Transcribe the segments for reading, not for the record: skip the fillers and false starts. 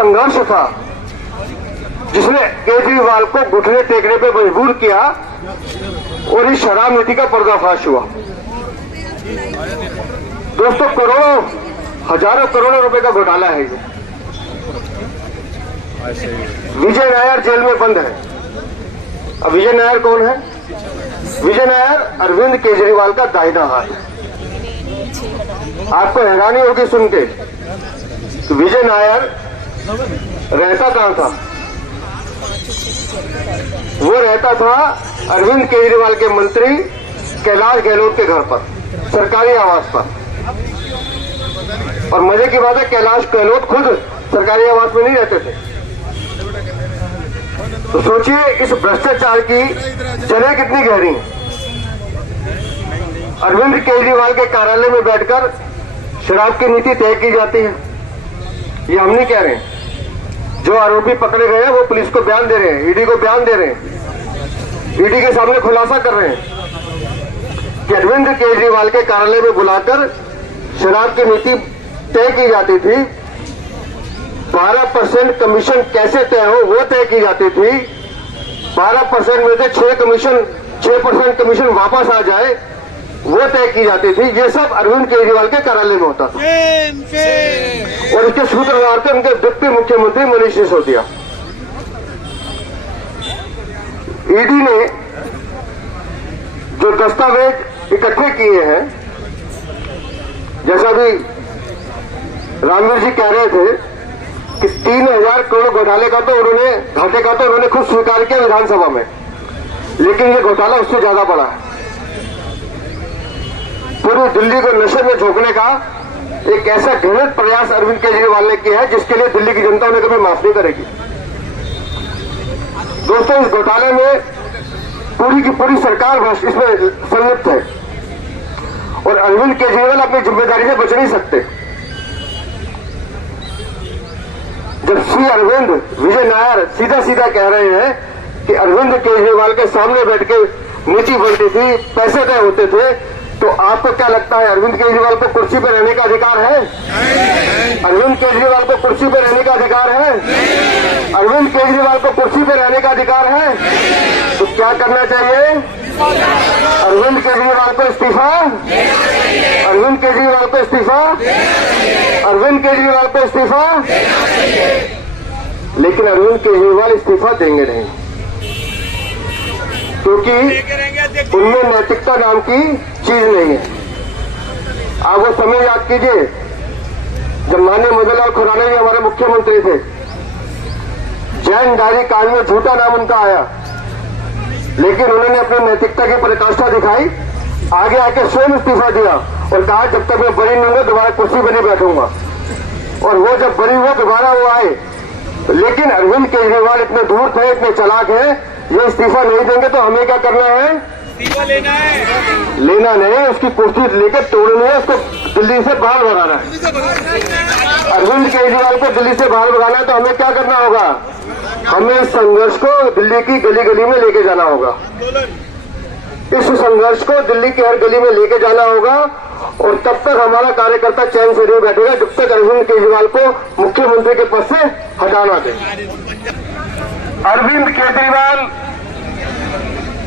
संघर्ष था जिसने केजरीवाल को घुटने टेकने पे मजबूर किया और इस शराब नीति का पर्दाफाश हुआ। दोस्तों, करोड़ों हजारों करोड़ों रुपए का घोटाला है ये। विजय नायर जेल में बंद है। अब विजय नायर कौन है? विजय नायर अरविंद केजरीवाल का दाहिना हाथ है। आपको हैरानी होगी सुन के कि विजय नायर रहता कहां था? वो रहता था अरविंद केजरीवाल के मंत्री कैलाश गहलोत के घर पर, सरकारी आवास पर। और मजे की बात है, कैलाश गहलोत खुद सरकारी आवास में नहीं रहते थे। तो सोचिए इस भ्रष्टाचार की जड़ें कितनी गहरी हैं। अरविंद केजरीवाल के कार्यालय में बैठकर शराब की नीति तय की जाती है। ये हम नहीं कह रहे हैं, जो आरोपी पकड़े गए हैं वो पुलिस को बयान दे रहे हैं, ईडी को बयान दे रहे हैं, ईडी के सामने खुलासा कर रहे हैं कि अरविंद केजरीवाल के कार्यालय में बुलाकर शराब की नीति तय की जाती थी। 12% कमीशन कैसे तय हो वो तय की जाती थी। 12% में से 6% कमीशन वापस आ जाए वो तय की जाती थी। ये सब अरविंद केजरीवाल के कार्यालय में होता था। और इसके सूत्रधार थे उनके डिप्टी मुख्यमंत्री मनीष सिसोदिया। ईडी ने जो दस्तावेज इकट्ठे किए हैं, जैसा भी रामवीर जी कह रहे थे कि 3000 करोड़ घोटाले का तो उन्होंने खुद स्वीकार किया विधानसभा में, लेकिन ये घोटाला उससे ज्यादा बड़ा है। पूरी दिल्ली को नशे में झोंकने का एक ऐसा घृणित प्रयास अरविंद केजरीवाल ने किया है जिसके लिए दिल्ली की जनता उन्हें कभी माफ नहीं करेगी। दोस्तों, इस घोटाले में पूरी की पूरी सरकार इसमें संलिप्त है और अरविंद केजरीवाल अपनी जिम्मेदारी से बच नहीं सकते। जब श्री अरविंद विजय नायर सीधा सीधा कह रहे हैं कि अरविंद केजरीवाल के सामने बैठ के नीति बनती थी, पैसे तय होते थे, तो आपको क्या लगता है अरविंद केजरीवाल को कुर्सी पर रहने का अधिकार है? अरविंद केजरीवाल को कुर्सी पर रहने का अधिकार है? अरविंद केजरीवाल को कुर्सी पर रहने का अधिकार है? तो क्या करना चाहिए? अरविंद केजरीवाल को इस्तीफा, अरविंद केजरीवाल को इस्तीफा, अरविंद केजरीवाल को इस्तीफा। लेकिन अरविंद केजरीवाल इस्तीफा देंगे नहीं, क्योंकि उनमें नैतिकता नाम की चीज नहीं है। आप वो समय याद कीजिए जब माननीय मदन लाल खुराना जी हमारे मुख्यमंत्री थे, जैन डायरी कांड में झूठा नाम उनका आया, लेकिन उन्होंने अपनी नैतिकता की पराकाष्ठा दिखाई, आगे आके स्वयं इस्तीफा दिया और कहा जब तक मैं बरी नहीं होगा दोबारा कुर्सी पर नहीं बैठूंगा। और वो जब बरी हुआ दोबारा वो आए, लेकिन अरविंद केजरीवाल इतने दूर थे, इतने चालाक हैं, ये इस्तीफा नहीं देंगे तो हमें क्या करना है? इस्तीफा लेना है। लेना नहीं, उसकी कुर्सी लेकर तोड़नी है, उसको दिल्ली से बाहर भगाना है। अरविंद केजरीवाल को दिल्ली से बाहर भगाना है तो हमें क्या करना होगा? हमें इस संघर्ष को दिल्ली की गली गली में लेके जाना होगा। इस संघर्ष को दिल्ली की हर गली में लेके जाना होगा और तब तक हमारा कार्यकर्ता चैन से नहीं बैठेगा जब तक अरविंद केजरीवाल को मुख्यमंत्री के पद से हटाना दे। अरविंद केजरीवाल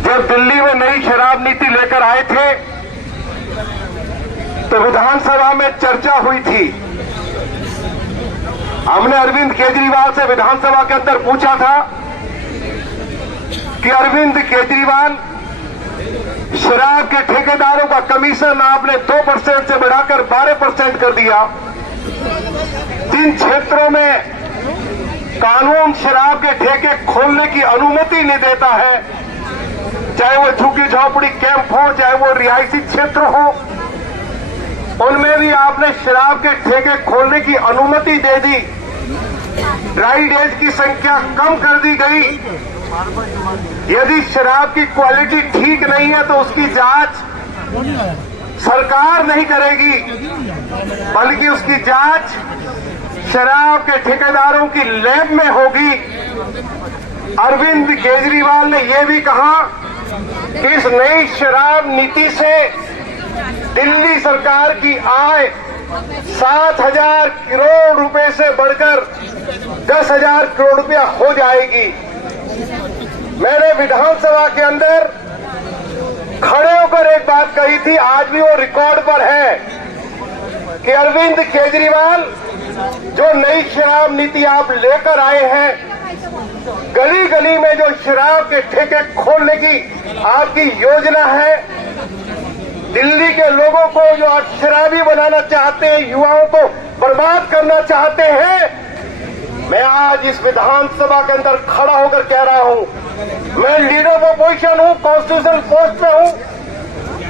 जब दिल्ली में नई शराब नीति लेकर आए थे तो विधानसभा में चर्चा हुई थी। हमने अरविंद केजरीवाल से विधानसभा के अंदर पूछा था कि अरविंद केजरीवाल, शराब के ठेकेदारों का कमीशन आपने 2% से बढ़ाकर 12% कर दिया। जिन क्षेत्रों में कानून शराब के ठेके खोलने की अनुमति नहीं देता है, चाहे वो झुग्गी झोपड़ी कैंप हो, चाहे वो रिहायशी क्षेत्र हो, उनमें भी आपने शराब के ठेके खोलने की अनुमति दे दी। ड्राई डेज की संख्या कम कर दी गई। यदि शराब की क्वालिटी ठीक नहीं है तो उसकी जांच सरकार नहीं करेगी, बल्कि उसकी जांच शराब के ठेकेदारों की लैब में होगी। अरविंद केजरीवाल ने यह भी कहा कि इस नई शराब नीति से दिल्ली सरकार की आय 7,000 करोड़ रुपए से बढ़कर 10,000 करोड़ रुपया हो जाएगी। मैंने विधानसभा के अंदर खड़े होकर एक बात कही थी, आज भी वो रिकॉर्ड पर है कि अरविंद केजरीवाल जो नई शराब नीति आप लेकर आए हैं, गली गली में जो शराब के ठेके खोलने की आपकी योजना है, दिल्ली के लोगों को जो आप शराबी बनाना चाहते हैं, युवाओं को बर्बाद करना चाहते हैं, मैं आज इस विधानसभा के अंदर खड़ा होकर कह रहा हूं, मैं लीडर ऑफ अपोजिशन हूं, कॉन्स्टिट्यूशनल पोस्ट पे हूं,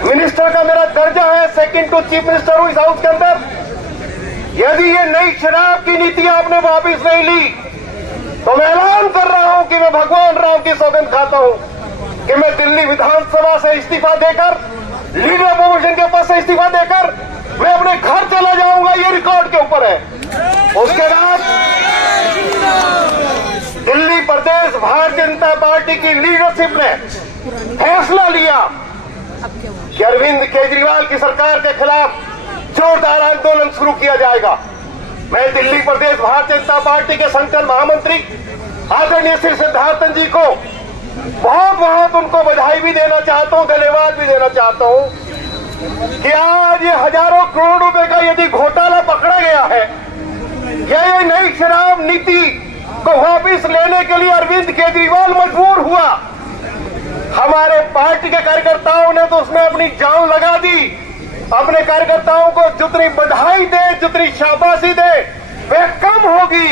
मिनिस्टर का मेरा दर्जा है, सेकंड टू चीफ मिनिस्टर हूं इस हाउस के अंदर। यदि ये नई शराब की नीति आपने वापिस नहीं ली तो मैं ऐलान कर रहा हूं कि मैं भगवान राम की सौगंध खाता हूं कि मैं दिल्ली विधानसभा से इस्तीफा देकर, लीडर अपोजिशन के पद से इस्तीफा देकर मैं अपने घर चला जाऊंगा। ये रिकॉर्ड के ऊपर है। उसके बाद दिल्ली प्रदेश भारतीय जनता पार्टी की लीडरशिप ने फैसला लिया कि अरविंद केजरीवाल की सरकार के खिलाफ जोरदार आंदोलन शुरू किया जाएगा। मैं दिल्ली प्रदेश भारतीय जनता पार्टी के संगठन महामंत्री आदरणीय श्री सिद्धार्थन जी को बहुत बहुत उनको बधाई भी देना चाहता हूं, धन्यवाद भी देना चाहता हूं कि आज ये हजारों करोड़ रुपए का यदि घोटाला पकड़ा गया है, यह नई शराब नीति को वापिस लेने के लिए अरविंद केजरीवाल मजबूर हुआ। हमारे पार्टी के कार्यकर्ताओं ने तो उसमें अपनी जान लगा दी। अपने कार्यकर्ताओं को जितनी बधाई दे, जितनी शाबाशी दे, वह कम होगी।